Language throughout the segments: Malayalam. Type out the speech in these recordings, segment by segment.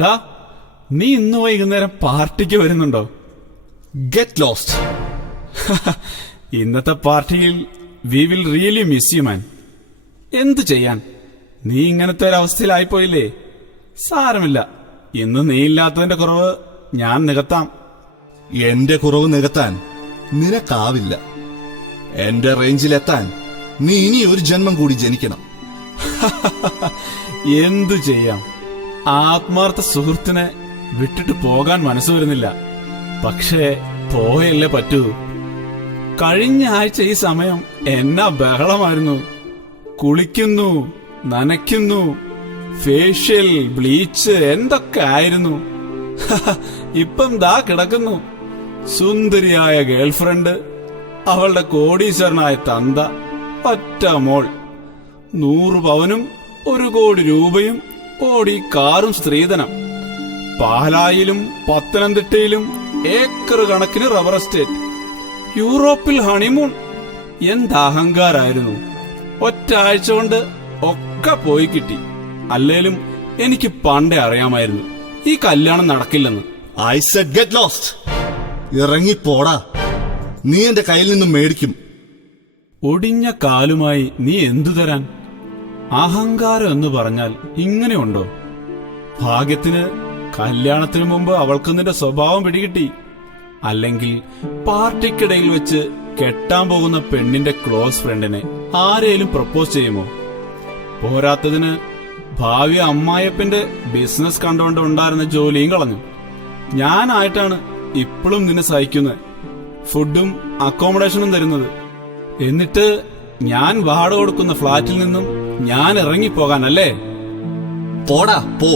ഡാ, നീ ഇന്ന് വൈകുന്നേരം പാർട്ടിക്ക് വരുന്നുണ്ടോ? Get lost. ഇന്നത്തെ പാർട്ടിയിൽ we will really miss you man. എന്തു ചെയ്യാൻ, നീ ഇങ്ങനത്തെ ഒരവസ്ഥയിലായിപ്പോയില്ലേ? സാരമില്ല, ഇന്ന് നീ ഇല്ലാത്തതിന്റെ കുറവ് ഞാൻ നികത്താം. എന്റെ കുറവ് നികത്താൻ നിനക്കാവില്ല. എന്റെ റേഞ്ചിലെത്താൻ നീ ഇനി ഒരു ജന്മം കൂടി ജനിക്കണം. എന്തു ചെയ്യാം, ആത്മാർത്ഥ സുഹൃത്തിനെ വിട്ടിട്ട് പോകാൻ മനസ്സ് വരുന്നില്ല. പക്ഷേ പോയല്ലേ പറ്റൂ. കഴിഞ്ഞ ആഴ്ച ഈ സമയം എന്നാ ബഹളമായിരുന്നു. കുളിക്കുന്നു, നനയ്ക്കുന്നു, ഫേഷ്യൽ, ബ്ലീച്ച്, എന്തൊക്കെ ആയിരുന്നു. ഇപ്പം ദാ കിടക്കുന്നു, സുന്ദരിയായ ഗേൾഫ്രണ്ട്, അവളുടെ കോടീശ്വരനായ തന്ത, ഒറ്റ മോൾ, 100 പവനും 1 കോടി രൂപയും ഓടി കാറും സ്ത്രീധനം. പാലായിലും പത്തനംതിട്ടയിലും ഏക്കർ കണക്കിന് റബ്ബർ എസ്റ്റേറ്റ്. യൂറോപ്പിൽ ഹണിമൂൺ. എന്തഹങ്കാരായിരുന്നു. ഒറ്റ ആഴ്ച കൊണ്ട് ഒക്കെ പോയി കിട്ടി. അല്ലേലും എനിക്ക് പണ്ടേ അറിയാമായിരുന്നു ഈ കല്യാണം നടക്കില്ലെന്ന്. I said get lost. ഇറങ്ങിപ്പോടാ, നീ എന്റെ കയ്യിൽ നിന്നും മേടിക്കും. ഒടിഞ്ഞ കാലുമായി നീ എന്തു തരാൻ? അഹങ്കാരം എന്ന് പറഞ്ഞാൽ ഇങ്ങനെയുണ്ടോ? ഭാഗ്യത്തിന് കല്യാണത്തിന് മുമ്പ് അവൾക്ക് നിന്റെ സ്വഭാവം പിടികിട്ടി. അല്ലെങ്കിൽ പാർട്ടിക്കിടയിൽ വെച്ച് കെട്ടാൻ പോകുന്ന പെണ്ണിന്റെ ക്ലോസ് ഫ്രണ്ടിനെ ആരേലും പ്രപ്പോസ് ചെയ്യുമോ? പോരാത്തതിന് ഭാവി അമ്മായപ്പന്റെ ബിസിനസ് കണ്ടുകൊണ്ട് ഉണ്ടായിരുന്ന ജോലിയും കളഞ്ഞു. ഞാനായിട്ടാണ് ഇപ്പോഴും നിന്നെ സഹിക്കുന്നത്, ഫുഡും അക്കോമഡേഷനും തരുന്നത്. എന്നിട്ട് ഞാൻ വാടക കൊടുക്കുന്ന ഫ്ളാറ്റിൽ നിന്നും ഞാൻ ഇറങ്ങിപ്പോകാനല്ലേ? പോടാ പോ.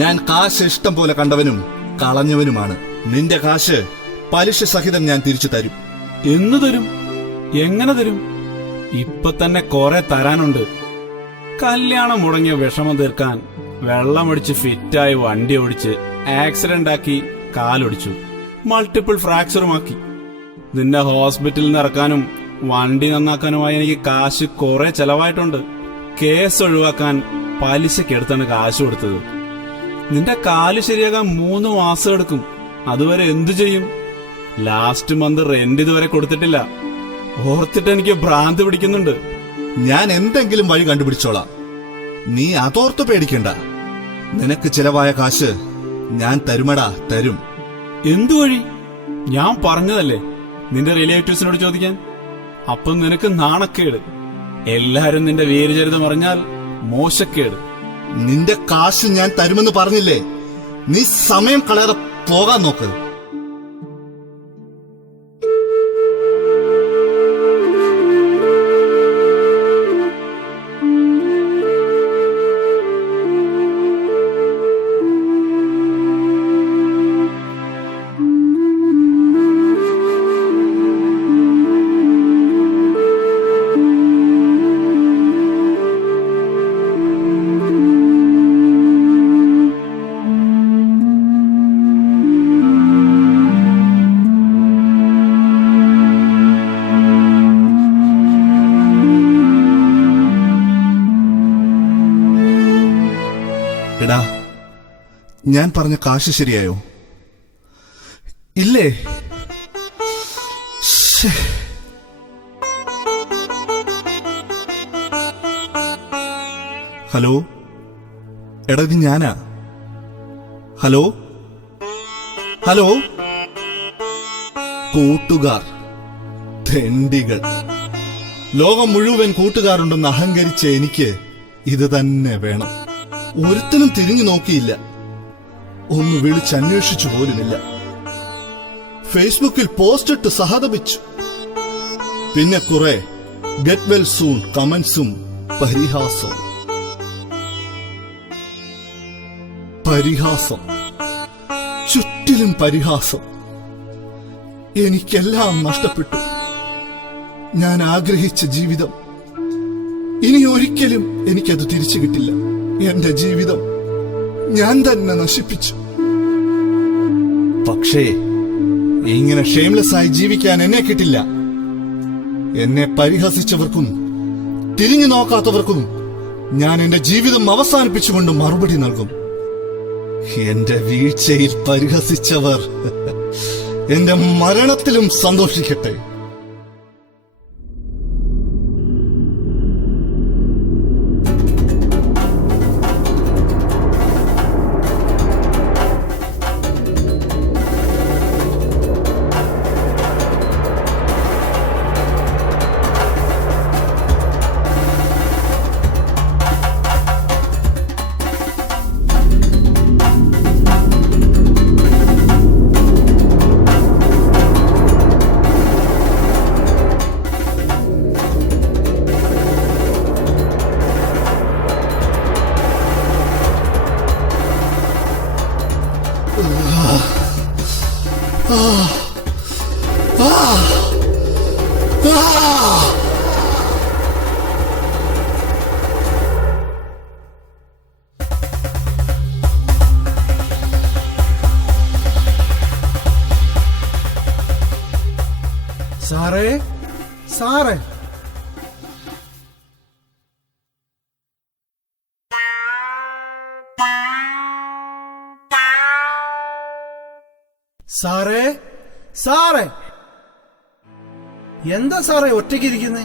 ഞാൻ കാശ് ഇഷ്ടം പോലെ കണ്ടവനും കളഞ്ഞവനുമാണ്. നിന്റെ കാശ് പലിശ സഹിതം ഞാൻ തിരിച്ചു തരും. എന്ന് തരും? എങ്ങനെ തരും? ഇപ്പൊ തന്നെ കുറെ തരാനുണ്ട്. കല്യാണം മുടങ്ങിയ വിഷമം തീർക്കാൻ വെള്ളമൊടിച്ച് ഫിറ്റായി വണ്ടി ഓടിച്ച് ആക്സിഡന്റ് ആക്കി കാലൊടിച്ചു, മൾട്ടിപ്പിൾ ഫ്രാക്ചറുമാക്കി. നിന്നെ ഹോസ്പിറ്റലിൽ നിന്ന് ഇറക്കാനും വണ്ടി നന്നാക്കാനുമായി എനിക്ക് കാശ് കുറെ ചെലവായിട്ടുണ്ട്. കേസ് ഒഴിവാക്കാൻ പലിശക്കെടുത്താണ് കാശ് കൊടുത്തത്. നിന്റെ കാല് ശരിയാകാൻ 3 മാസം എടുക്കും. അതുവരെ എന്തു ചെയ്യും? ലാസ്റ്റ് മന്ത് റെന്റ് ഇതുവരെ കൊടുത്തിട്ടില്ല. ഓർത്തിട്ട് എനിക്ക് ഭ്രാന്ത് പിടിക്കുന്നുണ്ട്. ഞാൻ എന്തെങ്കിലും വഴി കണ്ടുപിടിച്ചോളാം. നീ അതോർത്ത് പേടിക്കണ്ട. നിനക്ക് ചിലവായ കാശ് ഞാൻ തരുമടാ, തരും. എന്തു വഴി? ഞാൻ പറഞ്ഞതല്ലേ നിന്റെ റിലേറ്റീവ്സിനോട് ചോദിക്കാൻ. അപ്പം നിനക്ക് നാണക്കേട്. എല്ലാരും നിന്റെ വീരചരിതം അറിഞ്ഞാൽ മോശക്കേട്. നിന്റെ കാശ് ഞാൻ തരുമെന്ന് പറഞ്ഞില്ലേ? നീ സമയം കളയാതെ പോകാൻ നോക്ക്. എടാ, ഞാൻ പറഞ്ഞ കാശ് ശരിയായോ? ഇല്ലേ? ഹലോ, എടാ ഇത് ഞാനാ. Hello hello. കൂട്ടുകാർ, തെണ്ടികൾ. ലോകം മുഴുവൻ കൂട്ടുകാരുണ്ടെന്ന് അഹങ്കരിച്ച എനിക്ക് ഇത് തന്നെ വേണം. ഒരുത്തനും തിരിഞ്ഞു നോക്കിയില്ല, ഒന്ന് വിളിച്ചന്വേഷിച്ചു പോലുമില്ല. ഫേസ്ബുക്കിൽ പോസ്റ്റ് ഇട്ട് സഹതപിച്ചു. പിന്നെ കുറെ ഗെറ്റ് വെൽ സൂൺ കമന്റ്സും പരിഹാസവും. പരിഹാസം, ചുറ്റിലും പരിഹാസം. എനിക്കെല്ലാം നഷ്ടപ്പെട്ടു. ഞാൻ ആഗ്രഹിച്ച ജീവിതം ഇനി ഒരിക്കലും എനിക്കത് തിരിച്ചു കിട്ടില്ല. എന്റെ ജീവിതം ഞാൻ തന്നെ നശിപ്പിച്ചു. പക്ഷേ ഇങ്ങനെ ഷെയിംലെസ് ആയി ജീവിക്കാൻ എന്നെ കിട്ടില്ല. എന്നെ പരിഹസിച്ചവർക്കും തിരിഞ്ഞു നോക്കാത്തവർക്കും ഞാൻ എന്റെ ജീവിതം അവസാനിപ്പിച്ചുകൊണ്ട് മറുപടി നൽകും. എന്റെ വീഴ്ചയിൽ പരിഹസിച്ചവർ എന്റെ മരണത്തിലും സന്തോഷിക്കട്ടെ. സാറേ, സാറേ, സാറേ, സാറേ, എന്താ സാറേ ഒറ്റയ്ക്കിരിക്കുന്നേ?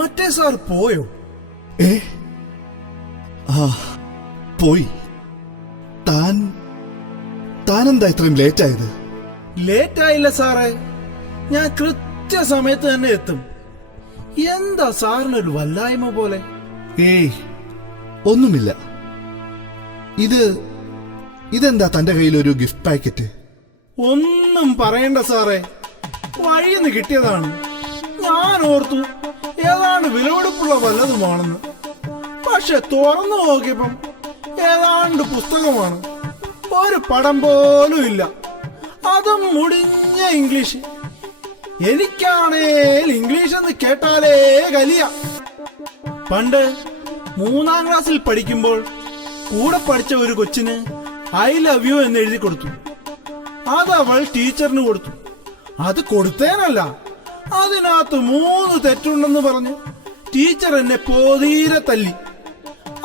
മറ്റേ സാർ പോയോ? പോയി. താനെന്താ ഇത്രയും ലേറ്റ് ആയത്? ലേറ്റ് ആയില്ല സാറേ, ഞാൻ കൃത്യസമയത്ത് തന്നെ എത്തും. എന്താ സാറിനൊരു വല്ലായ്മ പോലെ? ഏയ്, ഒന്നുമില്ല. ഇതെന്താ തന്റെ കയ്യിൽ ഒരു ഗിഫ്റ്റ് പാക്കറ്റ്? ഒന്നും പറയണ്ട സാറേ, വഴിന്ന് കിട്ടിയതാണ്. ഞാൻ ഓർത്തു ഏതാണ്ട് വിലപിടിപ്പുള്ള വല്ലതുമാണെന്ന്. പക്ഷെ തുറന്നു നോക്കിയപ്പം ഏതാണ്ട് പുസ്തകമാണ്. ഒരു പടം പോലും ഇല്ല, അതും മുടിഞ്ഞ ഇംഗ്ലീഷ്. എനിക്കാണേൽ ഇംഗ്ലീഷ് എന്ന് കേട്ടാലേ കലിയ. പണ്ട് 3ാം ക്ലാസ്സിൽ പഠിക്കുമ്പോൾ കൂടെ പഠിച്ച ഒരു കൊച്ചിന് ഐ ലവ് യു എന്ന് എഴുതി കൊടുത്തു. അത് അവൾ ടീച്ചറിന് കൊടുത്തു. അത് കൊടുത്തേനല്ല, അതിനകത്ത് 3 തെറ്റുണ്ടെന്ന് പറഞ്ഞു ടീച്ചർ എന്നെ പോതീരെ തല്ലി.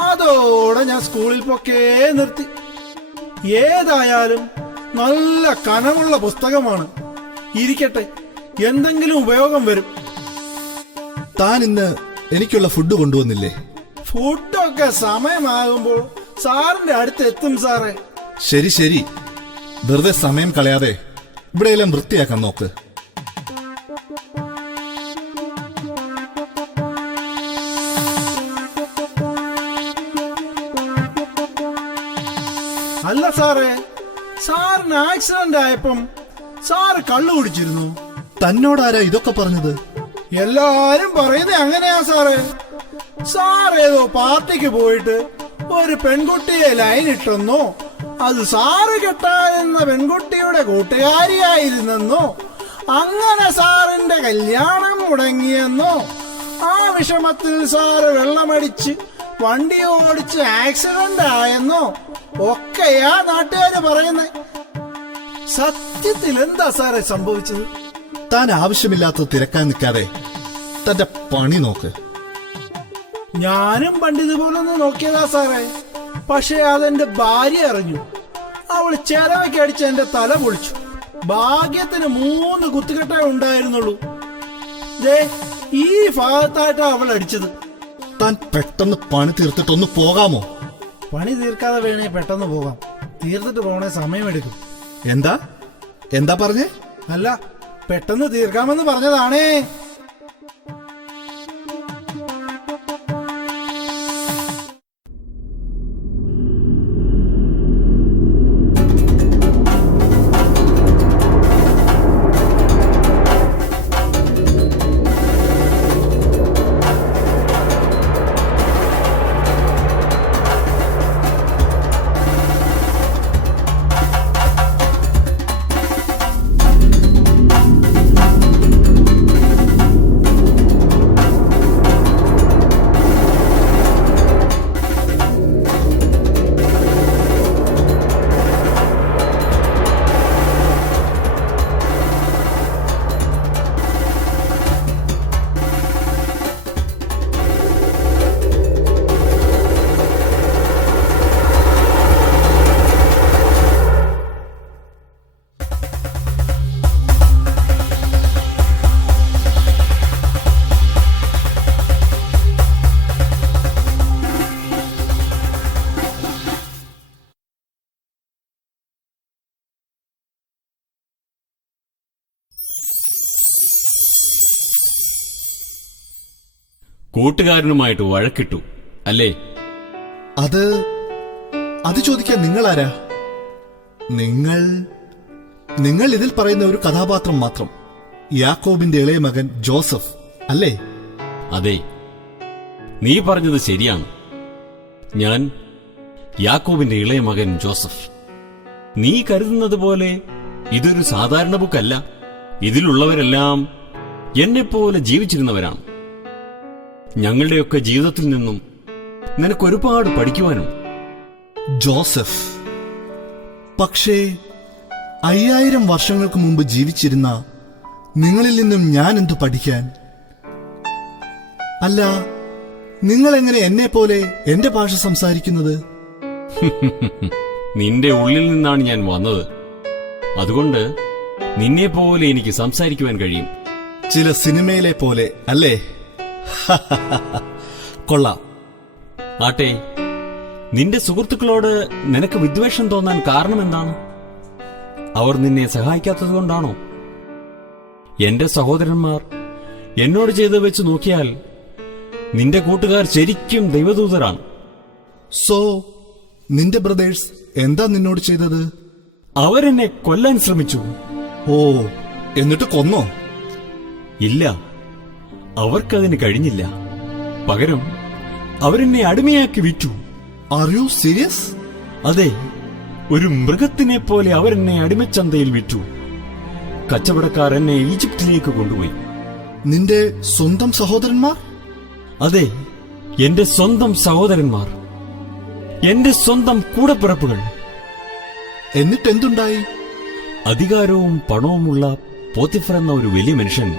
അതോടെ ഞാൻ സ്കൂളിൽ പൊക്കേ നിർത്തി. ഏതായാലും നല്ല കനമുള്ള പുസ്തകമാണ്. ഇരിക്കട്ടെ, എന്തെങ്കിലും ഉപയോഗം വരും. താൻ ഇന്ന് എനിക്കുള്ള ഫുഡ് കൊണ്ടുവന്നില്ലേ? ഫുഡൊക്കെ സമയമാകുമ്പോൾ സാറിന്റെ അടുത്ത് എത്തും സാറേ. ശരി ശരി, വെറുതെ സമയം കളയാതെ ഇവിടെയെല്ലാം വൃത്തിയാക്കാൻ നോക്ക്. അല്ല സാറേ, സാറിന് ആക്സിഡന്റ് ആയപ്പം സാറ് കള്ളു കുടിച്ചിരുന്നു. തന്നോടാരാ ഇതൊക്കെ പറഞ്ഞത്? എല്ലാരും പറയുന്നേ അങ്ങനെയാ സാറേ. സാർ ഏതോ പാർട്ടിക്ക് പോയിട്ട് ഒരു പെൺകുട്ടിയെ ലൈൻ ഇട്ടെന്നോ, അത് സാറ് കെട്ടാനെന്ന പെൺകുട്ടിയുടെ കൂട്ടുകാരിയായിരുന്നെന്നോ, അങ്ങനെ സാറിന്റെ കല്യാണം മുടങ്ങിയെന്നോ, ആ വിഷമത്തിൽ സാറ് വെള്ളമടിച്ച് വണ്ടി ഓടിച്ച് ആക്സിഡന്റ് ആയെന്നോ ഒക്കെയാ നാട്ടുകാര് പറയുന്നേ. സത്യത്തിൽ എന്താ സാറേ സംഭവിച്ചത്? താൻ ആവശ്യമില്ലാത്ത തിരക്കാൻ നിൽക്കാതെ തന്റെ പണി നോക്ക്. ഞാനും പണ്ട് ഇതുപോലൊന്ന് നോക്കിയതാ സാറേ. പക്ഷെ അതെന്റെ ഭാര്യ അറിഞ്ഞു. അവൾ ചെലവയ്ക്ക് അടിച്ച് എന്റെ തല പൊളിച്ചു. ഭാഗ്യത്തിന് 3 കുത്തുകെട്ടേ ഉണ്ടായിരുന്നുള്ളൂ. ദേ, ഈ ഭാഗത്തായിട്ടാ അവൾ അടിച്ചത്. താൻ പെട്ടെന്ന് പണി തീർത്തിട്ടൊന്ന് പോകാമോ? പണി തീർക്കാതെ വേണേ പെട്ടെന്ന് പോകാം. തീർത്തിട്ട് പോണേ സമയമെടുക്കും. എന്താ പറഞ്ഞേ? അല്ല, പെട്ടെന്ന് തീർക്കാമെന്ന് പറഞ്ഞതാണേ. കൂട്ടുകാരനുമായിട്ട് വഴക്കിട്ടു അല്ലേ? അത് ചോദിക്കാൻ നിങ്ങളാരാ? നിങ്ങൾ ഇതിൽ പറയുന്ന ഒരു കഥാപാത്രം മാത്രം, യാക്കോബിന്റെ ഇളയ മകൻ ജോസഫ് അല്ലേ? അതെ, നീ പറഞ്ഞത് ശരിയാണ്. ഞാൻ യാക്കോബിന്റെ ഇളയ മകൻ ജോസഫ്. നീ കരുതുന്നത് പോലെ ഇതൊരു സാധാരണ ബുക്കല്ല. ഇതിലുള്ളവരെല്ലാം എന്നെപ്പോലെ ജീവിച്ചിരുന്നവരാണ്. ഞങ്ങളുടെയൊക്കെ ജീവിതത്തിൽ നിന്നും നിനക്കൊരുപാട് പഠിക്കുവാനും. ജോസഫ്, പക്ഷേ 5000 വർഷങ്ങൾക്ക് മുമ്പ് ജീവിച്ചിരുന്ന നിങ്ങളിൽ നിന്നും ഞാൻ എന്തു പഠിക്കാൻ? അല്ല, നിങ്ങൾ എങ്ങനെ എന്നെ പോലെ എന്റെ ഭാഷ സംസാരിക്കുന്നത്? നിന്റെ ഉള്ളിൽ നിന്നാണ് ഞാൻ വന്നത്. അതുകൊണ്ട് നിന്നെപ്പോലെ എനിക്ക് സംസാരിക്കുവാൻ കഴിയും. ചില സിനിമയിലെ പോലെ അല്ലേ? കൊള്ളാം. ആട്ടെ, നിന്റെ സുഹൃത്തുക്കളോട് നിനക്ക് വിദ്വേഷം തോന്നാൻ കാരണം എന്താണ്? അവർ നിന്നെ സഹായിക്കാത്തതുകൊണ്ടാണോ? എന്റെ സഹോദരന്മാർ എന്നോട് ചെയ്ത് വെച്ച് നോക്കിയാൽ നിന്റെ കൂട്ടുകാർ ശരിക്കും ദൈവദൂതരാണ്. സോ നിന്റെ ബ്രദേഴ്സ് എന്താ നിന്നോട് ചെയ്തത്? അവരെന്നെ കൊല്ലാൻ ശ്രമിച്ചു. ഓ, എന്നിട്ട് കൊന്നോ? ഇല്ല, അവർക്കതിന് കഴിഞ്ഞില്ല. പകരം അവരെന്നെ അടിമയാക്കി വിറ്റു. R you serious? അതെ, ഒരു മൃഗത്തിനെ പോലെ അവരെന്നെ അടിമച്ചന്തയിൽ വിറ്റു. കച്ചവടക്കാർ എന്നെ ഈജിപ്തിലേക്ക് കൊണ്ടുപോയി. നിന്റെ സ്വന്തം സഹോദരന്മാർ? അതെ, എന്റെ സ്വന്തം സഹോദരന്മാർ, എന്റെ സ്വന്തം കൂടപ്പിറപ്പുകൾ. എന്നിട്ടെന്തുണ്ടായി? അധികാരവും പണവുമുള്ള പോത്തിഫർ എന്ന ഒരു വലിയ മനുഷ്യൻ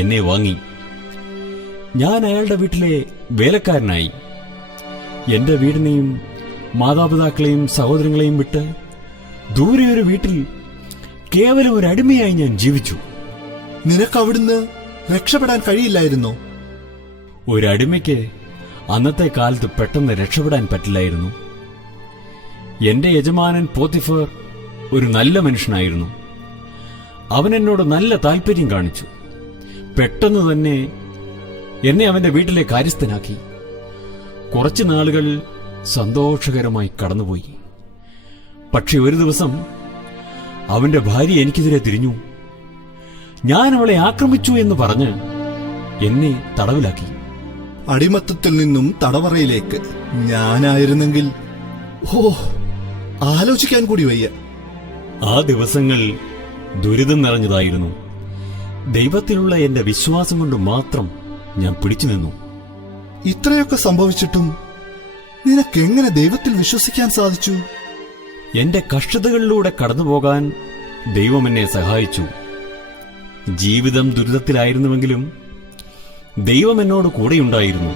എന്നെ വാങ്ങി. ഞാൻ അയാളുടെ വീട്ടിലെ വേലക്കാരനായി. എന്റെ വീടിനെയും മാതാപിതാക്കളെയും സഹോദരങ്ങളെയും വിട്ട് ദൂരെ ഒരു വീട്ടിൽ കേവലം ഒരു അടിമയായി ഞാൻ ജീവിച്ചു. നിനക്കവിടുന്ന് രക്ഷപ്പെടാൻ കഴിയില്ലായിരുന്നോ? ഒരടിമയ്ക്ക് അന്നത്തെ കാലത്ത് പെട്ടെന്ന് രക്ഷപ്പെടാൻ പറ്റില്ലായിരുന്നു. എന്റെ യജമാനൻ പോത്തിഫർ ഒരു നല്ല മനുഷ്യനായിരുന്നു. അവൻ എന്നോട് നല്ല താല്പര്യം കാണിച്ചു. പെട്ടെന്ന് തന്നെ എന്നെ അവന്റെ വീട്ടിലെ കാര്യസ്ഥനാക്കി. കുറച്ചു നാളുകൾ സന്തോഷകരമായി കടന്നുപോയി. പക്ഷെ ഒരു ദിവസം അവന്റെ ഭാര്യ എനിക്കെതിരെ തിരിഞ്ഞു. ഞാൻ അവളെ ആക്രമിച്ചു എന്ന് പറഞ്ഞ് എന്നെ തടവിലാക്കി. അടിമത്തത്തിൽ നിന്നും തടവറയിലേക്ക്. ഞാനായിരുന്നെങ്കിൽ ആലോചിക്കാൻ കൂടി വയ്യ. ആ ദിവസങ്ങൾ ദുരിതം നിറഞ്ഞതായിരുന്നു. ദൈവത്തിലുള്ള എന്റെ വിശ്വാസം കൊണ്ട് മാത്രം ഞാൻ പിടിച്ചു നിന്നു. ഇത്രയൊക്കെ സംഭവിച്ചിട്ടും നിനക്കെങ്ങനെ ദൈവത്തിൽ വിശ്വസിക്കാൻ സാധിച്ചു? എന്റെ കഷ്ടതകളിലൂടെ കടന്നുപോകാൻ ദൈവം എന്നെ സഹായിച്ചു. ജീവിതം ദുരിതത്തിലായിരുന്നുവെങ്കിലും ദൈവം എന്നോട് കൂടെയുണ്ടായിരുന്നു.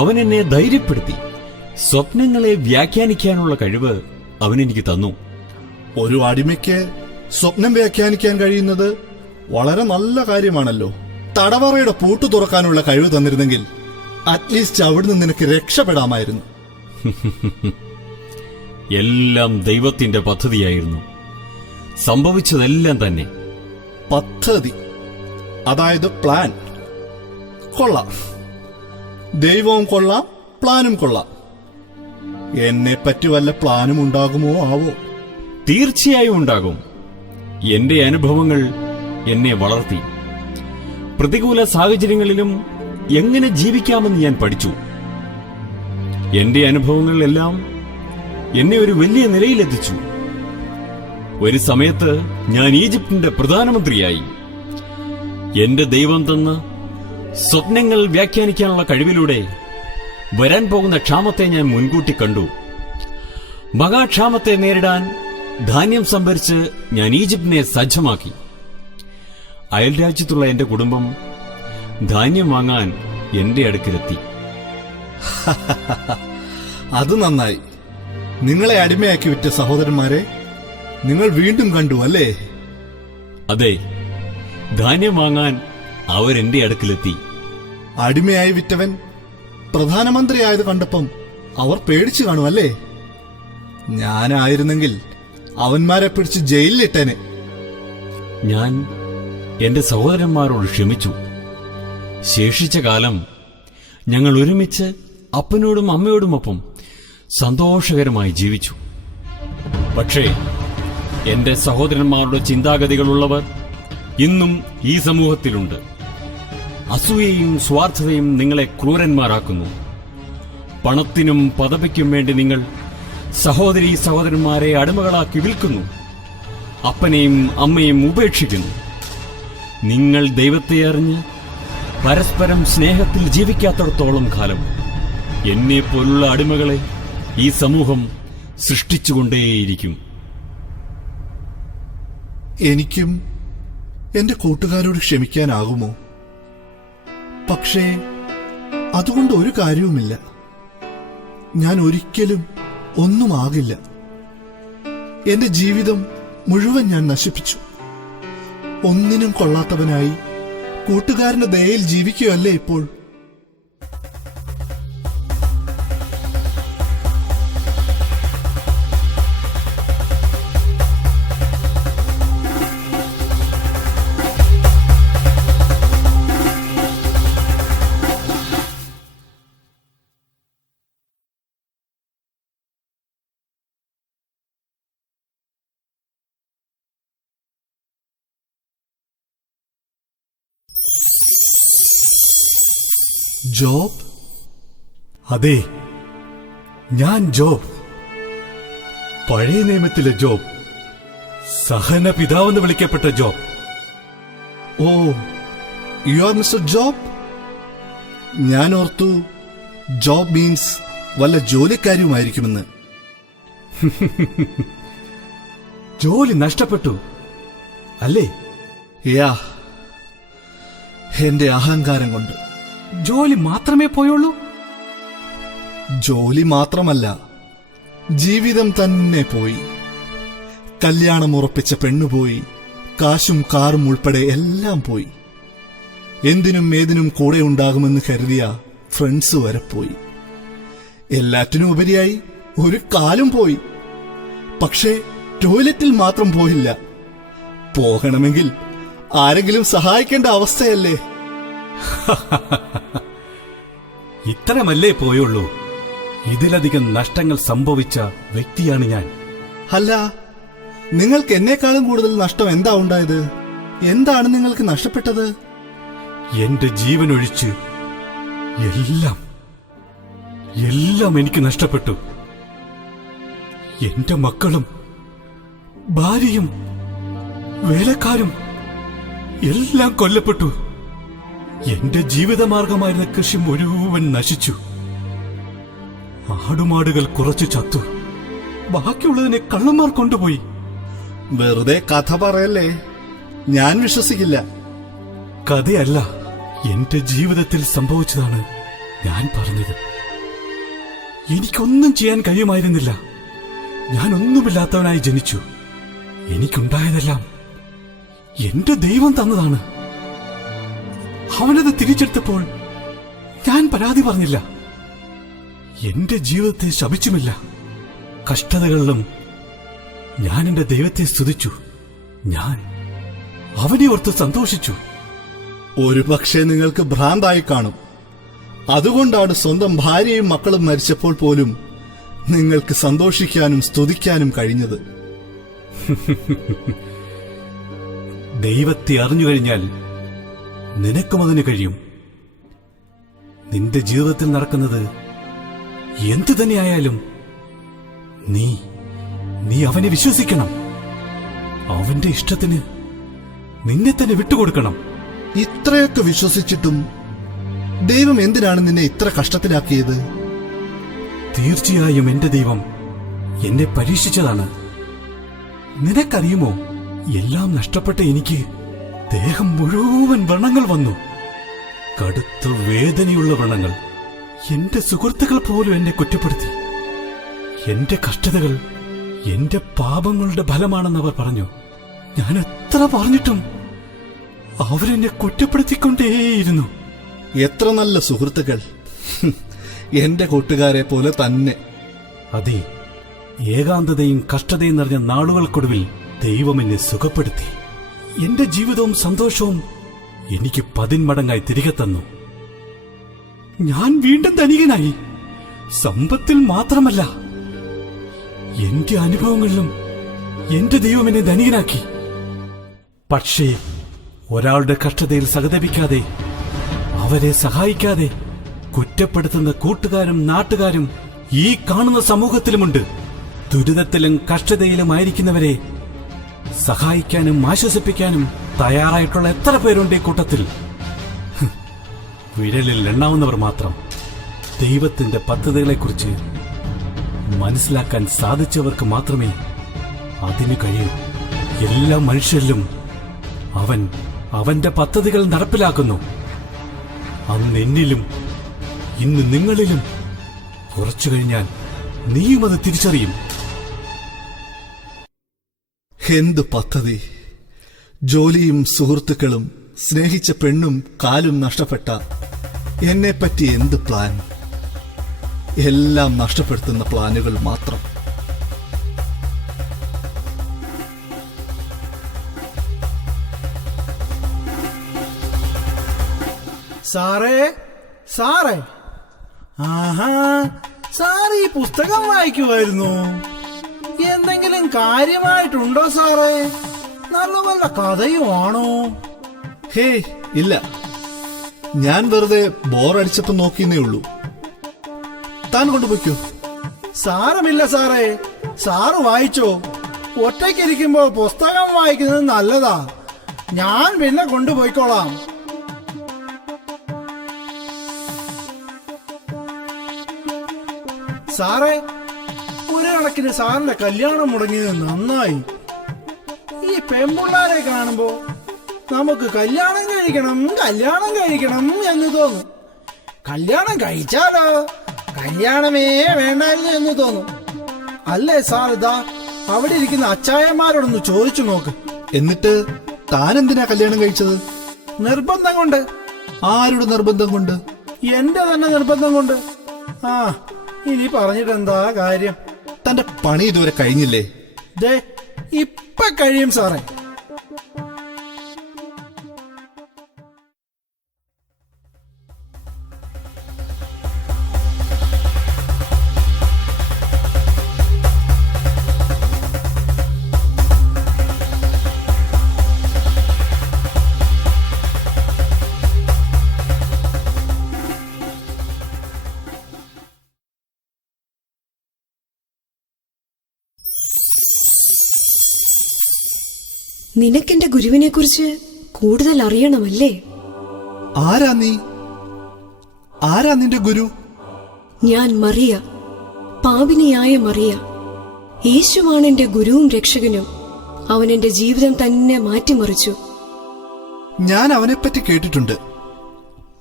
അവൻ എന്നെ ധൈര്യപ്പെടുത്തി. സ്വപ്നങ്ങളെ വ്യാഖ്യാനിക്കാനുള്ള കഴിവ് അവൻ എനിക്ക് തന്നു. ഒരു അടിമയ്ക്ക് സ്വപ്നം വ്യാഖ്യാനിക്കാൻ കഴിയുന്നത് വളരെ നല്ല കാര്യമാണല്ലോ. തടവറയുടെ പൂട്ടു തുറക്കാനുള്ള കഴിവ് തന്നിരുന്നെങ്കിൽ അറ്റ്ലീസ്റ്റ് അവിടുന്ന് നിനക്ക് രക്ഷപ്പെടാമായിരുന്നു. എല്ലാം ദൈവത്തിന്റെ പദ്ധതിയായിരുന്നു. സംഭവിച്ചതെല്ലാം തന്നെ പദ്ധതി, അതായത് പ്ലാൻ. കൊള്ളാം. ദൈവവും കൊള്ളാം, പ്ലാനും കൊള്ളാം. എന്നെ പറ്റി വല്ല പ്ലാനും ഉണ്ടാകുമോ ആവോ? തീർച്ചയായും ഉണ്ടാകും. എന്റെ അനുഭവങ്ങൾ എന്നെ വളർത്തി. പ്രതികൂല സാഹചര്യങ്ങളിലും എങ്ങനെ ജീവിക്കാമെന്ന് ഞാൻ പഠിച്ചു. എന്റെ അനുഭവങ്ങളിലെല്ലാം എന്നെ ഒരു വലിയ നിലയിലെത്തിച്ചു. ഒരു സമയത്ത് ഞാൻ ഈജിപ്തിന്റെ പ്രധാനമന്ത്രിയായി. എന്റെ ദൈവം തന്ന സ്വപ്നങ്ങൾ വ്യാഖ്യാനിക്കാനുള്ള കഴിവിലൂടെ വരാൻ പോകുന്ന ക്ഷാമത്തെ ഞാൻ മുൻകൂട്ടി കണ്ടു. മഹാക്ഷാമത്തെ നേരിടാൻ ധാന്യം സംഭരിച്ച് ഞാൻ ഈജിപ്തിനെ സജ്ജമാക്കി. അയൽരാജ്യത്തുള്ള എന്റെ കുടുംബം ധാന്യം വാങ്ങാൻ എന്റെ അടുക്കിലെത്തി. അത് നന്നായി. നിങ്ങളെ അടിമയാക്കി വിറ്റ സഹോദരന്മാരെ നിങ്ങൾ വീണ്ടും കണ്ടു അല്ലേ? അതെ, ധാന്യം വാങ്ങാൻ അവരെന്റെ അടുക്കിലെത്തി. അടിമയായി വിറ്റവൻ പ്രധാനമന്ത്രിയായത് കണ്ടപ്പം അവർ പേടിച്ചു കാണും അല്ലേ? ഞാനായിരുന്നെങ്കിൽ അവന്മാരെ പിടിച്ച് ജയിലിലിട്ടേനെ. ഞാൻ എന്റെ സഹോദരന്മാരോട് ക്ഷമിച്ചു. ശേഷിച്ച കാലം ഞങ്ങൾ ഒരുമിച്ച് അപ്പനോടും അമ്മയോടുമൊപ്പം സന്തോഷകരമായി ജീവിച്ചു. പക്ഷേ എന്റെ സഹോദരന്മാരുടെ ചിന്താഗതികളുള്ളവർ ഇന്നും ഈ സമൂഹത്തിലുണ്ട്. അസൂയയും സ്വാർത്ഥതയും നിങ്ങളെ ക്രൂരന്മാരാക്കുന്നു. പണത്തിനും പദവിക്കും വേണ്ടി നിങ്ങൾ സഹോദരീ സഹോദരന്മാരെ അടിമകളാക്കി വിൽക്കുന്നു. അപ്പനെയും അമ്മയും ഉപേക്ഷിക്കുന്നു. നിങ്ങൾ ദൈവത്തെ അറിഞ്ഞ് പരസ്പരം സ്നേഹത്തിൽ ജീവിക്കാത്തിടത്തോളം കാലം എന്നെപ്പോലുള്ള അടിമകളെ ഈ സമൂഹം സൃഷ്ടിച്ചുകൊണ്ടേയിരിക്കും. എനിക്കും എന്റെ കൂട്ടുകാരോട് ക്ഷമിക്കാനാകുമോ? പക്ഷേ അതുകൊണ്ട് ഒരു കാര്യവുമില്ല. ഞാൻ ഒരിക്കലും ഒന്നുമാകില്ല. എന്റെ ജീവിതം മുഴുവൻ ഞാൻ നശിപ്പിച്ചു. ഒന്നിനും കൊള്ളാത്തവനായി കൂട്ടുകാരന്റെ ദയയിൽ ജീവിക്കുകയല്ലേ ഇപ്പോൾ. ജോബ്? അതെ, ഞാൻ ജോബ്. പഴയ നിയമത്തിലെ ജോബ്. സഹന പിതാവെന്ന് വിളിക്കപ്പെട്ട Job. Oh, you are mister Job? ഞാൻ ഓർത്തു ജോബ് മീൻസ് വല്ല ജോലിക്കാരിയുമായിരിക്കുമെന്ന്. ജോലി നഷ്ടപ്പെട്ടു അല്ലേ? യാ, എന്റെ അഹങ്കാരം കൊണ്ട്. ജോലി മാത്രമേ പോയുള്ളൂ? ജോലി മാത്രമല്ല, ജീവിതം തന്നെ പോയി. കല്യാണം ഉറപ്പിച്ച പെണ്ണുപോയി, കാശും കാറും ഉൾപ്പെടെ എല്ലാം പോയി. എന്തിനും ഏതിനും കൂടെ ഉണ്ടാകുമെന്ന് കരുതിയ ഫ്രണ്ട്സ് വരെ പോയി. എല്ലാറ്റിനും ഉപരിയായി ഒരു കാലും പോയി. പക്ഷേ ടോയ്ലറ്റിൽ മാത്രം പോയില്ല. പോകണമെങ്കിൽ ആരെങ്കിലും സഹായിക്കേണ്ട അവസ്ഥയല്ലേ? ഇത്തരമല്ലേ പോയുള്ളൂ? ഇതിലധികം നഷ്ടങ്ങൾ സംഭവിച്ച വ്യക്തിയാണ് ഞാൻ. അല്ല, നിങ്ങൾക്ക് എന്നെക്കാളും കൂടുതൽ നഷ്ടം എന്താ ഉണ്ടായത്? എന്താണ് നിങ്ങൾക്ക് നഷ്ടപ്പെട്ടത്? എന്റെ ജീവനൊഴിച്ച് എല്ലാം എനിക്ക് നഷ്ടപ്പെട്ടു. എന്റെ മക്കളും ഭാര്യയും വേലക്കാരും എല്ലാം കൊല്ലപ്പെട്ടു. എന്റെ ജീവിതമാർഗമായിരുന്ന കൃഷി മുഴുവൻ നശിച്ചു. ആടുമാടുകൾ കുറച്ചു ചത്തു. ബാക്കിയുള്ളതിനെ കള്ളന്മാർ കൊണ്ടുപോയി. വെറുതെ കഥ പറയല്ലേ, ഞാൻ വിശ്വസിക്കില്ല. കഥയല്ല, എന്റെ ജീവിതത്തിൽ സംഭവിച്ചതാണ് ഞാൻ പറഞ്ഞത്. എനിക്കൊന്നും ചെയ്യാൻ കഴിയുമായിരുന്നില്ല. ഞാൻ ഒന്നുമില്ലാത്തവനായി ജനിച്ചു. എനിക്കുണ്ടായതെല്ലാം എന്റെ ദൈവം തന്നതാണ്. അവനത് തിരിച്ചെടുത്തപ്പോൾ ഞാൻ പരാതി പറഞ്ഞില്ല. എന്റെ ജീവിതത്തെ ശപിച്ചുമില്ല. കഷ്ടതകളിലും ഞാൻ എന്റെ ദൈവത്തെ സ്തുതിച്ചു. ഞാൻ അവനെ ഓർത്ത് സന്തോഷിച്ചു. ഒരു പക്ഷേ നിങ്ങൾക്ക് ഭ്രാന്തായി കാണും. അതുകൊണ്ടാണ് സ്വന്തം ഭാര്യയും മക്കളും മരിച്ചപ്പോൾ പോലും നിങ്ങൾക്ക് സന്തോഷിക്കാനും സ്തുതിക്കാനും കഴിഞ്ഞത്. ദൈവത്തെ അറിഞ്ഞു കഴിഞ്ഞാൽ നിനക്കും അതിന് കഴിയും. നിന്റെ ജീവിതത്തിൽ നടക്കുന്നത് എന്തു തന്നെയായാലും നീ അവനെ വിശ്വസിക്കണം. അവന്റെ ഇഷ്ടത്തിന് നിന്നെ തന്നെ വിട്ടുകൊടുക്കണം. ഇത്രയൊക്കെ വിശ്വസിച്ചിട്ടും ദൈവം എന്തിനാണ് നിന്നെ ഇത്ര കഷ്ടത്തിലാക്കിയത്? തീർച്ചയായും എന്റെ ദൈവം എന്നെ പരീക്ഷിച്ചതാണ്. നിനക്കറിയുമോ, എല്ലാം നഷ്ടപ്പെട്ട എനിക്ക് ദേഹം മുഴുവൻ വ്രണങ്ങൾ വന്നു. കടുത്ത വേദനയുള്ള വ്രണങ്ങൾ. എന്റെ സുഹൃത്തുക്കൾ പോലും എന്നെ കുറ്റപ്പെടുത്തി. എന്റെ കഷ്ടതകൾ എന്റെ പാപങ്ങളുടെ ഫലമാണെന്ന് അവർ പറഞ്ഞു. ഞാൻ എത്ര പറഞ്ഞിട്ടും അവരെന്നെ കുറ്റപ്പെടുത്തിക്കൊണ്ടേയിരുന്നു. എത്ര നല്ല സുഹൃത്തുക്കൾ! എന്റെ കൂട്ടുകാരെ പോലെ തന്നെ. അതെ, ഏകാന്തതയും കഷ്ടതയും നിറഞ്ഞ നാളുകൾക്കൊടുവിൽ ദൈവം എന്നെ സുഖപ്പെടുത്തി. എന്റെ ജീവിതവും സന്തോഷവും എനിക്ക് 10 മടങ്ങായി തിരികെ തന്നു. ഞാൻ വീണ്ടും ധനികനായി. സമ്പത്തിൽ മാത്രമല്ല, എന്റെ അനുഭവങ്ങളിലും എന്റെ ദൈവം എന്നെ ധനികനാക്കി. പക്ഷേ ഒരാളുടെ കഷ്ടതയിൽ സഹതപിക്കാതെ, അവരെ സഹായിക്കാതെ കുറ്റപ്പെടുത്തുന്ന കൂട്ടുകാരും നാട്ടുകാരും ഈ കാണുന്ന സമൂഹത്തിലുമുണ്ട്. ദുരിതത്തിലും കഷ്ടതയിലുമായിരിക്കുന്നവരെ സഹായിക്കാനും ആശ്വസിപ്പിക്കാനും തയ്യാറായിട്ടുള്ള എത്ര പേരുണ്ട് ഈ കൂട്ടത്തിൽ? വിരലിൽ എണ്ണാവുന്നവർ മാത്രം. ദൈവത്തിന്റെ പദ്ധതികളെക്കുറിച്ച് മനസ്സിലാക്കാൻ സാധിച്ചവർക്ക് മാത്രമേ അതിന് കഴിയൂ. എല്ലാ മനുഷ്യരിലും അവൻ അവന്റെ പദ്ധതികൾ നടപ്പിലാക്കുന്നു. അന്ന് എന്നിലും ഇന്ന് നിങ്ങളിലും, കുറച്ചു കഴിഞ്ഞാൽ നീയും അത് തിരിച്ചറിയും. എന്ത് പദ്ധതി! ജോലിയും സുഹൃത്തുക്കളും സ്നേഹിച്ച പെണ്ണും കാലും നഷ്ടപ്പെട്ട എന്നെപ്പറ്റി എന്ത് പ്ലാൻ! എല്ലാം നഷ്ടപ്പെടുത്തുന്ന പ്ലാനുകൾ മാത്രം. സാറേ, സാറേ, ആഹാ, സാർ ഈ പുസ്തകം വായിക്കുമായിരുന്നു. എന്തെങ്കിലും കാര്യമായിട്ടുണ്ടോ സാറേ? നല്ല നല്ല കഥയുമാണോ? ഹേ, ഇല്ല. ഞാൻ വെറുതെ ബോറടിച്ചപ്പോ നോക്കിയെന്നേ ഉള്ളൂ. താൻ കൊണ്ടുപോയിക്കോ. സാരമില്ല സാറേ, സാറ് വായിച്ചോ. ഒറ്റയ്ക്കിരിക്കുമ്പോ പുസ്തകം വായിക്കുന്നത് നല്ലതാ. ഞാൻ പിന്നെ കൊണ്ടുപോയിക്കോളാം. സാറേ, ഒരു കണക്കിന് സാറിന്റെ കല്യാണം മുടങ്ങിയത് നന്നായി. ഈ പെൺപിള്ളാരെ കാണുമ്പോ നമുക്ക് കല്യാണം കഴിക്കണം, കല്യാണം കഴിക്കണം എന്ന് തോന്നും. കല്യാണം കഴിച്ചാലോ കല്യാണമേ വേണ്ടായിരുന്നു എന്ന് തോന്നും. അല്ലേ സാർ? ഇതാ അവിടെ ഇരിക്കുന്ന അച്ചായന്മാരോടൊന്ന് ചോദിച്ചു നോക്ക്. എന്നിട്ട് താൻ എന്തിനാ കല്യാണം കഴിച്ചത്? നിർബന്ധം കൊണ്ട്. ആരുടെ നിർബന്ധം കൊണ്ട്? എന്റെ തന്നെ നിർബന്ധം കൊണ്ട്. ആ, ഇനി പറഞ്ഞിട്ടെന്താ കാര്യം? തന്റെ പണി ഇതുവരെ കഴിഞ്ഞില്ലേ? ദേ, ഇപ്പൊ കഴിയും സാറേ. നിനക്കെന്റെ ഗുരുവിനെ കുറിച്ച് കൂടുതൽ അറിയണമല്ലേ? ആരാ നീ? ആരാ നിന്റെ ഗുരു? ഞാൻ മറിയ, പാപിനിയായ മറിയ. യേശുവാണ് എന്റെ ഗുരുവും രക്ഷകനും. അവൻ എന്റെ ജീവിതം തന്നെ മാറ്റിമറിച്ചു. ഞാൻ അവനെപ്പറ്റി കേട്ടിട്ടുണ്ട്,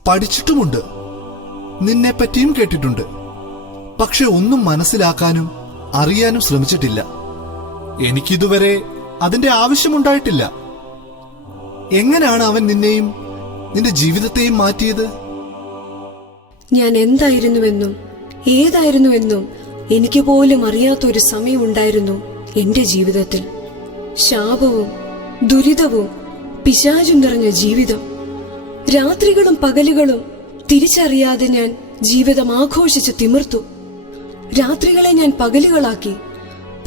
പഠിച്ചിട്ടുമുണ്ട്. നിന്നെപ്പറ്റിയും കേട്ടിട്ടുണ്ട്. പക്ഷെ ഒന്നും മനസ്സിലാക്കാനും അറിയാനും ശ്രമിച്ചിട്ടില്ല. എനിക്കിതുവരെ അതിന്റെ ആവശ്യമുണ്ടായിട്ടില്ല. എങ്ങനെയാണ് അവൻ നിന്നെയും നിന്റെ ജീവിതത്തെയും മാറ്റിയത്? ഞാൻ എന്തായിരുന്നുവെന്നും ഏതായിരുന്നുവെന്നും എനിക്ക് പോലും അറിയാത്തൊരു സമയമുണ്ടായിരുന്നു എന്റെ ജീവിതത്തിൽ. ശാപവും ദുരിതവും പിശാചും നിറഞ്ഞ ജീവിതം. രാത്രികളും പകലുകളും തിരിച്ചറിയാതെ ഞാൻ ജീവിതം ആഘോഷിച്ച് തിമിർത്തു. രാത്രികളെ ഞാൻ പകലുകളാക്കി,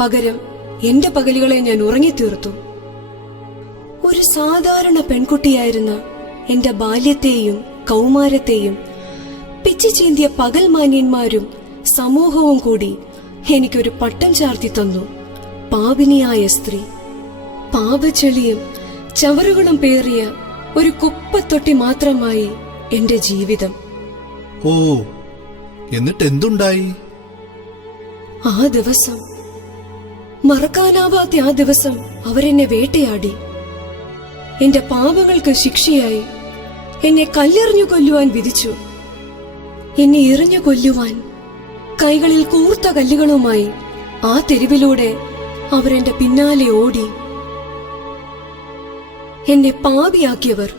പകരം എന്റെ പകലുകളെ ഞാൻ ഉറങ്ങിത്തീർത്തു. ഒരു സാധാരണ പെൺകുട്ടിയായിരുന്ന എന്റെ ബാല്യത്തെയും കൗമാരത്തെയും പിച്ചു ചീന്തിയ പകൽ മാന്യന്മാരും സമൂഹവും കൂടി എനിക്കൊരു പട്ടം ചാർത്തി തന്നു. പാപിനിയായ സ്ത്രീ. പാപച്ചെളിയും ചവറുകളും പേറിയ ഒരു കുപ്പത്തൊട്ടി മാത്രമായി എന്റെ ജീവിതം. ഓ, എന്നിട്ട് എന്തുണ്ടായി? ആ ദിവസം, മറക്കാനാവാത്ത ആ ദിവസം അവരെന്നെ വേട്ടയാടി. എന്റെ പാപങ്ങൾക്ക് ശിക്ഷയായി എന്നെ കല്ലെറിഞ്ഞു കൊല്ലുവാൻ വിധിച്ചു. എന്നെ എറിഞ്ഞു കൊല്ലുവാൻ കൈകളിൽ കൂർത്ത കല്ലുകളുമായി ആ തെരുവിലൂടെ അവരെന്റെ പിന്നാലെ ഓടി. എന്നെ പാപിയാക്കിയവർ,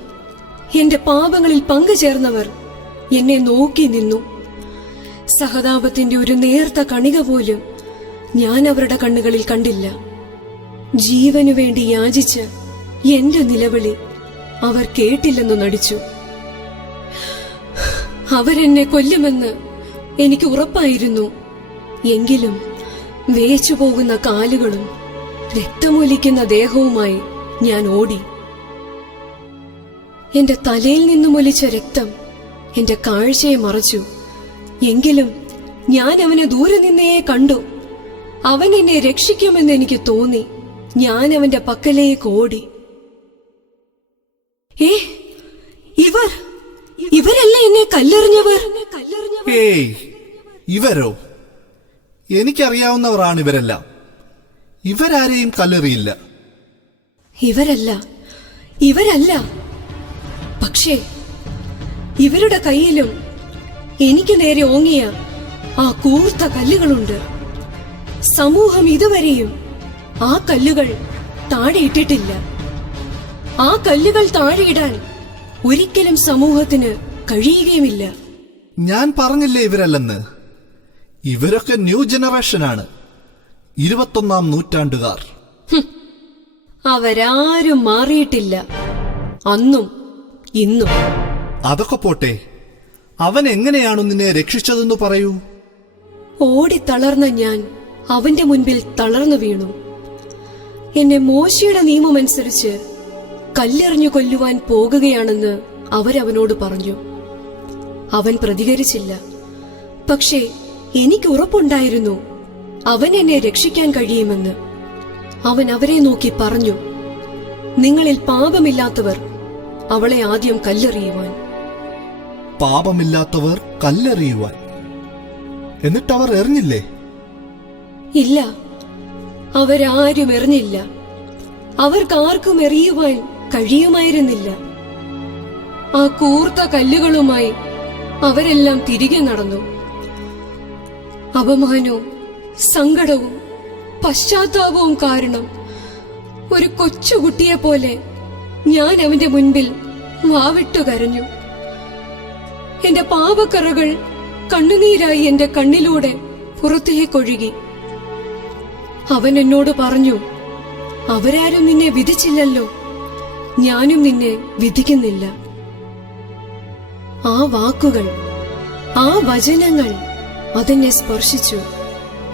എന്റെ പാപങ്ങളിൽ പങ്കുചേർന്നവർ എന്നെ നോക്കി നിന്നു. സഹതാപത്തിന്റെ ഒരു നേർത്ത കണിക പോലും ഞാൻ അവരുടെ കണ്ണുകളിൽ കണ്ടില്ല. ജീവനു വേണ്ടി യാചിച്ച എന്റെ നിലവിളി അവർ കേട്ടില്ലെന്നു നടിച്ചു. അവരെന്നെ കൊല്ലുമെന്ന് എനിക്ക് ഉറപ്പായിരുന്നു. എങ്കിലും വേച്ചു പോകുന്ന കാലുകളും രക്തമൊലിക്കുന്ന ദേഹവുമായി ഞാൻ ഓടി. എന്റെ തലയിൽ നിന്നും ഒലിച്ച രക്തം എന്റെ കാഴ്ചയെ മറച്ചു. എങ്കിലും ഞാൻ അവനെ ദൂരെ നിന്നേ കണ്ടു. അവൻ എന്നെ രക്ഷിക്കുമെന്ന് എനിക്ക് തോന്നി. ഞാൻ അവന്റെ പക്കലേക്ക് ഓടി. ഇവരല്ല എന്നെ കല്ലെറിഞ്ഞവർ. ഏയ്, ഇവരോ? എനിക്കറിയാവുന്നവരാണ് ഇവരെല്ലാം. ഇവരാരെയും കല്ലെറിയില്ല. ഇവരല്ല. പക്ഷേ ഇവരുടെ കയ്യിലും എനിക്ക് നേരെ ഓങ്ങിയ ആ കൂർത്ത കല്ലുകളുണ്ട്. സമൂഹം ഇതുവരെയും ആ കല്ലുകൾ താഴെയിട്ടിട്ടില്ല. ആ കല്ലുകൾ താഴെയിടാൻ ഒരിക്കലും സമൂഹത്തിന് കഴിയുകയുമില്ല. ഞാൻ പറഞ്ഞില്ലേ ഇവരല്ലെന്ന്. ഇവരൊക്കെ ന്യൂ ജനറേഷനാണ്, 21ാം നൂറ്റാണ്ടുകാർ. അവരാരും മാറിയിട്ടില്ല, അന്നും ഇന്നും. അതൊക്കെ പോട്ടെ, അവൻ എങ്ങനെയാണു നിന്നെ രക്ഷിച്ചതെന്ന് പറയൂ. ഓടിത്തളർന്ന ഞാൻ അവന്റെ മുൻപിൽ തളർന്നു വീണു. എന്നെ മോശയുടെ നിയമമനുസരിച്ച് കല്ലെറിഞ്ഞു കൊല്ലുവാൻ പോകുകയാണെന്ന് അവരവനോട് പറഞ്ഞു. അവൻ പ്രതികരിച്ചില്ല. പക്ഷേ എനിക്ക് ഉറപ്പുണ്ടായിരുന്നു അവൻ എന്നെ രക്ഷിക്കാൻ കഴിയുമെന്ന്. അവൻ അവരെ നോക്കി പറഞ്ഞു, നിങ്ങളിൽ പാപമില്ലാത്തവർ അവളെ ആദ്യം കല്ലെറിയുവാൻ. പാപമില്ലാത്തവർ കല്ലെറിയുവാൻ. എന്നിട്ടവർ എറിഞ്ഞില്ലേ? ഇല്ല, അവരാരും എറിഞ്ഞില്ല. അവർക്കാർക്കും എറിയുവാൻ കഴിയുമായിരുന്നില്ല. ആ കൂർത്ത കല്ലുകളുമായി അവരെല്ലാം തിരികെ നടന്നു. അപമാനവും സങ്കടവും പശ്ചാത്താപവും കാരണം ഒരു കൊച്ചുകുട്ടിയെ പോലെ ഞാൻ അവന്റെ മുൻപിൽ വാവിട്ടു കരഞ്ഞു. എന്റെ പാപക്കറകൾ കണ്ണുനീരായി എന്റെ കണ്ണിലൂടെ പുറത്തേക്കൊഴുകി. അവൻ എന്നോട് പറഞ്ഞു, അവരാരും നിന്നെ വിധിച്ചില്ലല്ലോ, ഞാനും നിന്നെ വിധിക്കുന്നില്ല. ആ വാക്കുകൾ, ആ വചനങ്ങൾ അതെന്നെ സ്പർശിച്ചു.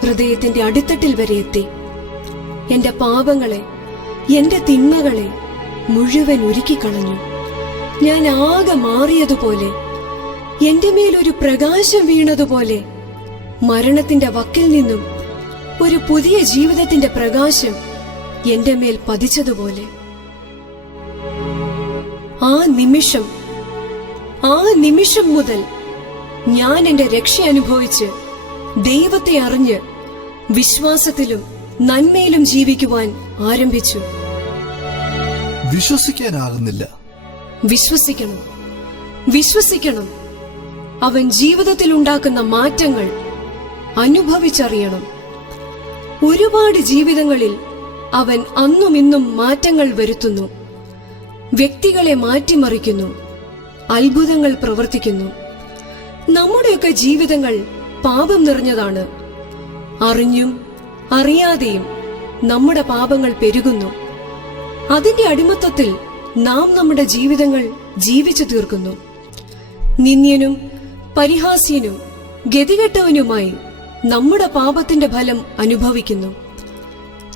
ഹൃദയത്തിന്റെ അടിത്തട്ടിൽ വരെ എത്തി. എന്റെ പാപങ്ങളെ, എന്റെ തിന്മകളെ മുഴുവൻ ഉരുക്കിക്കളഞ്ഞു. ഞാൻ ആകെ മാറിയതുപോലെ, എന്റെ മേലൊരു പ്രകാശം വീണതുപോലെ, മരണത്തിന്റെ വക്കിൽ നിന്നും ഒരു പുതിയ ജീവിതത്തിന്റെ പ്രകാശം എന്റെ മേൽ പതിച്ചതുപോലെ. ആ നിമിഷം മുതൽ ഞാൻ എന്റെ രക്ഷ അനുഭവിച്ച് ദൈവത്തെ അറിഞ്ഞ് വിശ്വാസത്തിലും നന്മയിലും ജീവിക്കുവാൻ ആരംഭിച്ചു. വിശ്വസിക്കാനാകുന്നില്ല. വിശ്വസിക്കണം. അവൻ ജീവിതത്തിൽ ഉണ്ടാക്കുന്ന മാറ്റങ്ങൾ അനുഭവിച്ചറിയണം. ഒരുപാട് ജീവിതങ്ങളിൽ അവൻ അന്നും ഇന്നും മാറ്റങ്ങൾ വരുത്തുന്നു. വ്യക്തികളെ മാറ്റിമറിക്കുന്നു. അത്ഭുതങ്ങൾ പ്രവർത്തിക്കുന്നു. നമ്മുടെയൊക്കെ ജീവിതങ്ങൾ പാപം നിറഞ്ഞതാണ്. അറിഞ്ഞും അറിയാതെയും നമ്മുടെ പാപങ്ങൾ പെരുകുന്നു. അതിന്റെ അടിമത്തത്തിൽ നാം നമ്മുടെ ജീവിതങ്ങൾ ജീവിച്ചു തീർക്കുന്നു. നിന്ദ്യനും പരിഹാസ്യനും ഗതികെട്ടവനുമായി നമ്മുടെ പാപത്തിന്റെ ഫലം അനുഭവിക്കുന്നു.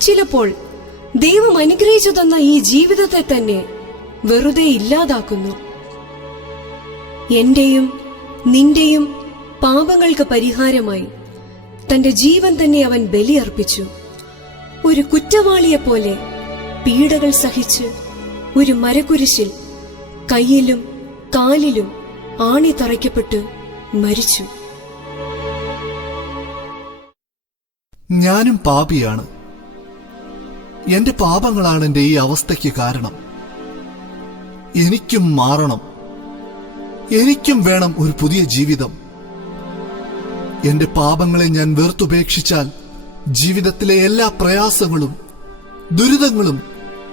ചിലപ്പോൾ ദൈവം അനുഗ്രഹിച്ചു തന്ന ഈ ജീവിതത്തെ തന്നെ വെറുതെ ഇല്ലാതാക്കുന്നു. എന്റെയും നിന്റെയും പാപങ്ങൾക്ക് പരിഹാരമായി തന്റെ ജീവൻ തന്നെ അവൻ ബലിയർപ്പിച്ചു. ഒരു കുറ്റവാളിയെപ്പോലെ പീഡകൾ സഹിച്ച് ഒരു മരക്കുരിശിൽ കയ്യിലും കാലിലും ആണി തറയ്ക്കപ്പെട്ട് മരിച്ചു. ഞാനും പാപിയാണ്. എന്റെ പാപങ്ങളാണ് എന്റെ ഈ അവസ്ഥയ്ക്ക് കാരണം. എനിക്കും മാറണം. എനിക്കും വേണം ഒരു പുതിയ ജീവിതം. എന്റെ പാപങ്ങളെ ഞാൻ വെറുത്തുപേക്ഷിച്ചാൽ ജീവിതത്തിലെ എല്ലാ പ്രയാസങ്ങളും ദുരിതങ്ങളും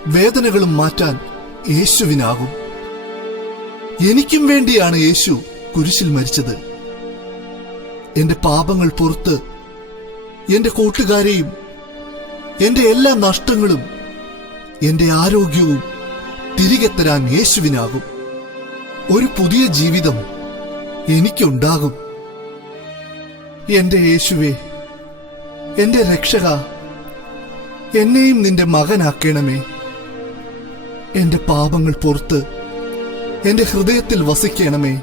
വേദനകളും മാറ്റാൻ യേശുവിനാകും. എനിക്കും വേണ്ടിയാണ് യേശു കുരിശിൽ മരിച്ചത്. എന്റെ പാപങ്ങൾ പുറത്ത് എന്റെ കൂട്ടുകാരെയും എന്റെ എല്ലാ നഷ്ടങ്ങളും എന്റെ ആരോഗ്യവും തിരികെ തരാൻ യേശുവിനാകും. ഒരു പുതിയ ജീവിതം എനിക്കുണ്ടാകും. എന്റെ യേശുവേ, എന്റെ രക്ഷക, എന്നെയും നിന്റെ മകനാക്കണമേ. എന്റെ പാപങ്ങൾ പുറത്ത് എന്റെ ഹൃദയത്തിൽ വസിക്കണമേ.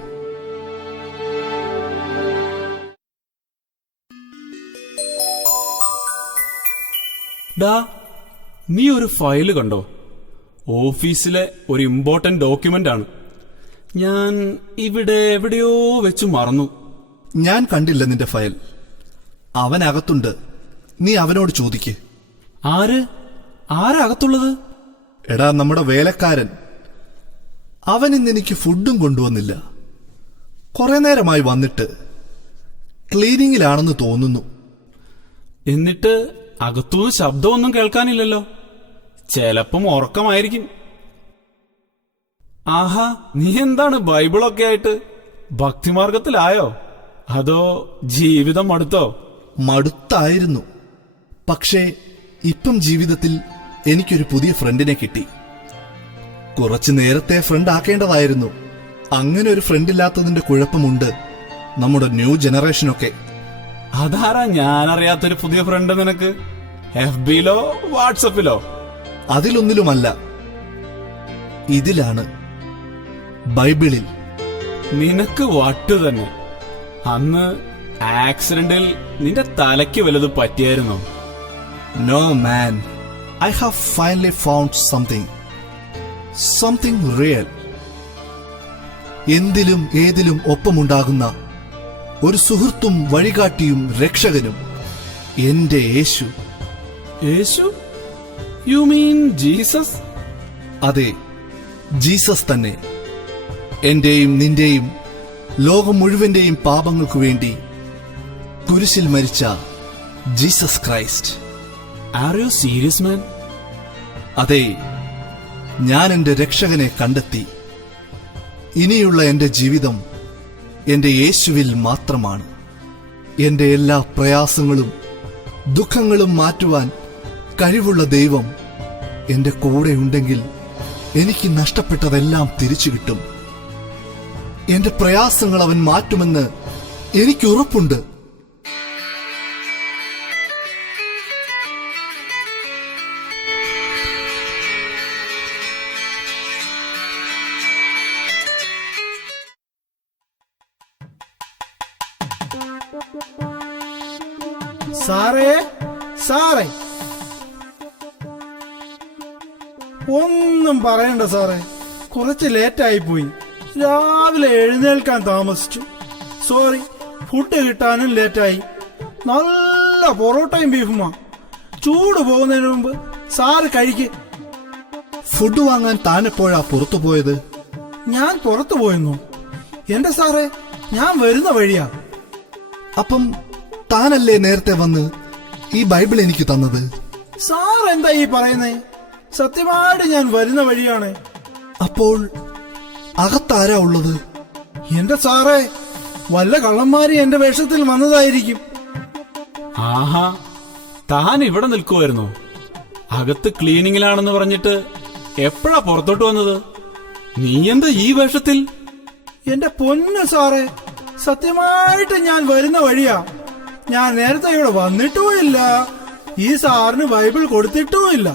ഡാ, നീ ഒരു ഫയല് കണ്ടോ? ഓഫീസിലെ ഒരു ഇമ്പോർട്ടന്റ് ഡോക്യുമെന്റ് ആണ്. ഞാൻ ഇവിടെ എവിടെയോ വെച്ച് മറന്നു. ഞാൻ കണ്ടില്ല നിന്റെ ഫയൽ. അവനകത്തുണ്ട്. നീ അവനോട് ചോദിക്ക്. ആരാ അകത്തുള്ളത്? എടാ, നമ്മുടെ വേലക്കാരൻ. അവൻ ഇന്ന് എനിക്ക് ഫുഡും കൊണ്ടുവന്നില്ല. കുറെ നേരമായി വന്നിട്ട്. ക്ലീനിങ്ങിലാണെന്ന് തോന്നുന്നു. എന്നിട്ട് അകത്തുനിന്ന് ശബ്ദമൊന്നും കേൾക്കാനില്ലല്ലോ. ചിലപ്പം ഉറക്കമായിരിക്കും. ആഹാ, നീ എന്താണ് ബൈബിളൊക്കെ ആയിട്ട്? ഭക്തിമാർഗത്തിലായോ? അതോ ജീവിതം മടുത്തോ? മടുത്തായിരുന്നു. പക്ഷേ ഇപ്പം ജീവിതത്തിൽ എനിക്കൊരു പുതിയ ഫ്രണ്ടിനെ കിട്ടി. കുറച്ചു നേരത്തെ ഫ്രണ്ട് ആക്കേണ്ടതായിരുന്നു. അങ്ങനെ ഒരു ഫ്രണ്ടില്ലാത്തതിന്റെ കുഴപ്പമുണ്ട് നമ്മുടെ ന്യൂ ജനറേഷനൊക്കെ. അതാരാ ഞാനറിയാത്തൊരു പുതിയ ഫ്രണ്ട് നിനക്ക്? FBയിലോ വാട്സപ്പിലോ? അതിലൊന്നിലുമല്ല, ഇതിലാണ്, ബൈബിളിൽ. നിനക്ക് വട്ടു തന്നെ. അന്ന് ആക്സിഡന്റിൽ നിന്റെ തലയ്ക്ക് വലുത് പറ്റിയായിരുന്നോ? No man, I have finally found something real. എന്തിലും ഏതിലും ഒപ്പമുണ്ടാകുന്ന ഒരു സുഹൃത്തും വഴികാട്ടിയും രക്ഷകനും എന്റെ യേശു. യേശു? You mean Jesus? അതെ, ജീസസ് തന്നെ. എന്റെയും നിന്റെയും ലോകം മുഴുവന്റെയും പാപങ്ങൾക്കു വേണ്ടി കുരിശിൽ മരിച്ച Jesus Christ. Are you serious man? അതെ, ഞാൻ എന്റെ രക്ഷകനെ കണ്ടെത്തി. ഇനിയുള്ള എന്റെ ജീവിതം എന്റെ യേശുവിൽ മാത്രമാണ്. എന്റെ എല്ലാ പ്രയാസങ്ങളും ദുഃഖങ്ങളും മാറ്റുവാൻ കഴിവുള്ള ദൈവം എന്റെ കൂടെയുണ്ടെങ്കിൽ എനിക്ക് നഷ്ടപ്പെട്ടതെല്ലാം തിരിച്ചു കിട്ടും. എന്റെ പ്രയാസങ്ങൾ അവൻ മാറ്റുമെന്ന് എനിക്കുറപ്പുണ്ട്. സാറേ, ഒന്നും പറയണ്ട സാറേ. കുറച്ച് ലേറ്റായി പോയി. രാവിലെ എഴുന്നേൽക്കാൻ താമസിച്ചു. സോറി. ഫുഡ് കിട്ടാനും ലേറ്റായി. നല്ല പൊറോട്ടയും ബീഫുമാ. ചൂട് പോകുന്നതിന് മുമ്പ് സാറ് കഴിക്ക്. ഫുഡ് വാങ്ങാൻ താനെപ്പോഴാ പുറത്തു പോയത്? ഞാൻ പുറത്തു പോയെന്നു? എന്റെ സാറേ, ഞാൻ വരുന്ന വഴിയാ. അപ്പം താനല്ലേ നേരത്തെ വന്ന് ഈ ബൈബിൾ എനിക്ക് തന്നത്? സാർ എന്താ ഈ പറയുന്നേ? സത്യമായിട്ട് ഞാൻ വരുന്ന വഴിയാണ്. അപ്പോൾ അകത്താരാ ഉള്ളത്? എന്റെ സാറേ, വല്ല കള്ളന്മാരി എന്റെ വേഷത്തിൽ വന്നതായിരിക്കും. ആഹാ, താൻ ഇവിടെ നിൽക്കുമായിരുന്നു. അകത്ത് ക്ലീനിങ്ങിലാണെന്ന് പറഞ്ഞിട്ട് എപ്പോഴാ പുറത്തോട്ട് വന്നത്? നീ എന്താ ഈ വേഷത്തിൽ? എന്റെ പൊന്നു സാറേ, സത്യമായിട്ട് ഞാൻ വരുന്ന വഴിയാ. ഞാൻ നേരത്തെ ഇവിടെ വന്നിട്ടുമില്ല. ഈ സാറിന് ബൈബിൾ കൊടുത്തിട്ടുമില്ല.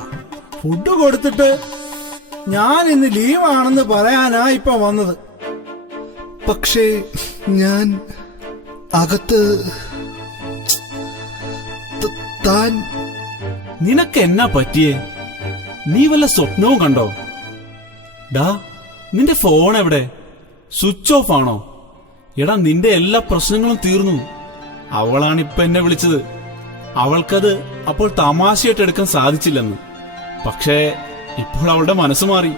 ഫുഡ് കൊടുത്തിട്ട് ഞാൻ ഇന്ന് ലീവാണെന്ന് പറയാനാ ഇപ്പൊ വന്നത്. പക്ഷേ ഞാൻ അകത്ത് താൻ. നിനക്ക് എന്നാ പറ്റിയേ? നീ വല്ല സ്വപ്നവും കണ്ടോ? ഡാ, നിന്റെ ഫോൺ എവിടെ? സ്വിച്ച് ഓഫ് ആണോ? എടാ, നിന്റെ എല്ലാ പ്രശ്നങ്ങളും തീർന്നു. അവളാണിപ്പൊ എന്നെ വിളിച്ചത്. അവൾക്കത് അപ്പോൾ തമാശയായിട്ട് എടുക്കാൻ സാധിച്ചില്ലെന്ന്. പക്ഷേ ഇപ്പോൾ അവളുടെ മനസ്സ് മാറി.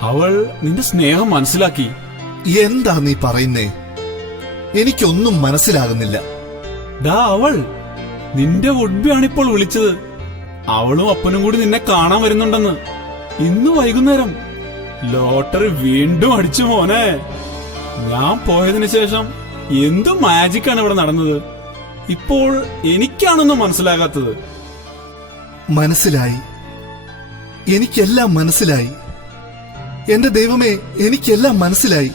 അവൾ നിന്റെ സ്നേഹം മനസ്സിലാക്കി. എന്താ നീ പറയുന്നേ? എനിക്കൊന്നും മനസ്സിലാകുന്നില്ല. ഡാ, അവൾ നിന്റെ വുഡ്ബിയാണിപ്പോൾ വിളിച്ചത്. അവളും അപ്പനും കൂടി നിന്നെ കാണാൻ വരുന്നുണ്ടെന്ന്. ഇന്ന് വൈകുന്നേരം ലോട്ടറി വീണ്ടും അടിച്ചു മോനെ. ഞാൻ പോയതിനു ശേഷം എന്തു മാജിക്കാണ് ഇവിടെ നടന്നത്. ഇപ്പോൾ എനിക്കാണൊന്നും മനസ്സിലാകാത്തത്. മനസ്സിലായി, എനിക്കെല്ലാം മനസ്സിലായി. എന്റെ ദൈവമേ, എനിക്കെല്ലാം മനസ്സിലായി.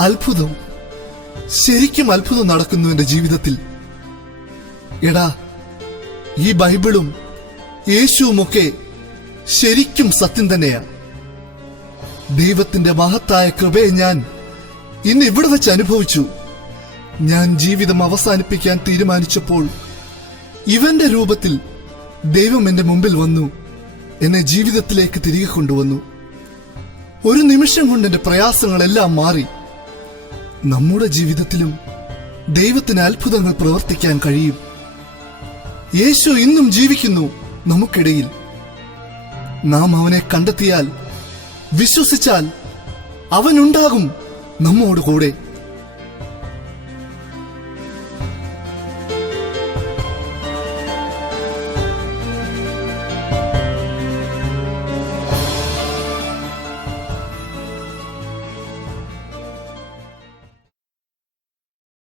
അത്ഭുതം, ശരിക്കും അത്ഭുതം നടക്കുന്നു എന്റെ ജീവിതത്തിൽ. എടാ, ഈ ബൈബിളും യേശുവുമൊക്കെ ശരിക്കും സത്യം തന്നെയാ. ദൈവത്തിന്റെ മഹത്തായ കൃപയെ ഞാൻ ഇന്ന് ഇവിടെ വെച്ച് അനുഭവിച്ചു. ഞാൻ ജീവിതം അവസാനിപ്പിക്കാൻ തീരുമാനിച്ചപ്പോൾ ഇവന്റെ രൂപത്തിൽ ദൈവം എന്റെ മുമ്പിൽ വന്നു, എന്നെ ജീവിതത്തിലേക്ക് തിരികെ കൊണ്ടുവന്നു. ഒരു നിമിഷം കൊണ്ട് എന്റെ പ്രയാസങ്ങളെല്ലാം മാറി. നമ്മുടെ ജീവിതത്തിലും ദൈവത്തിന് അത്ഭുതങ്ങൾ പ്രവർത്തിക്കാൻ കഴിയും. യേശു ഇന്നും ജീവിക്കുന്നു നമുക്കിടയിൽ. നാം അവനെ കണ്ടെത്തിയാൽ, വിശ്വസിച്ചാൽ അവനുണ്ടാകും നമ്മോട് കൂടെ.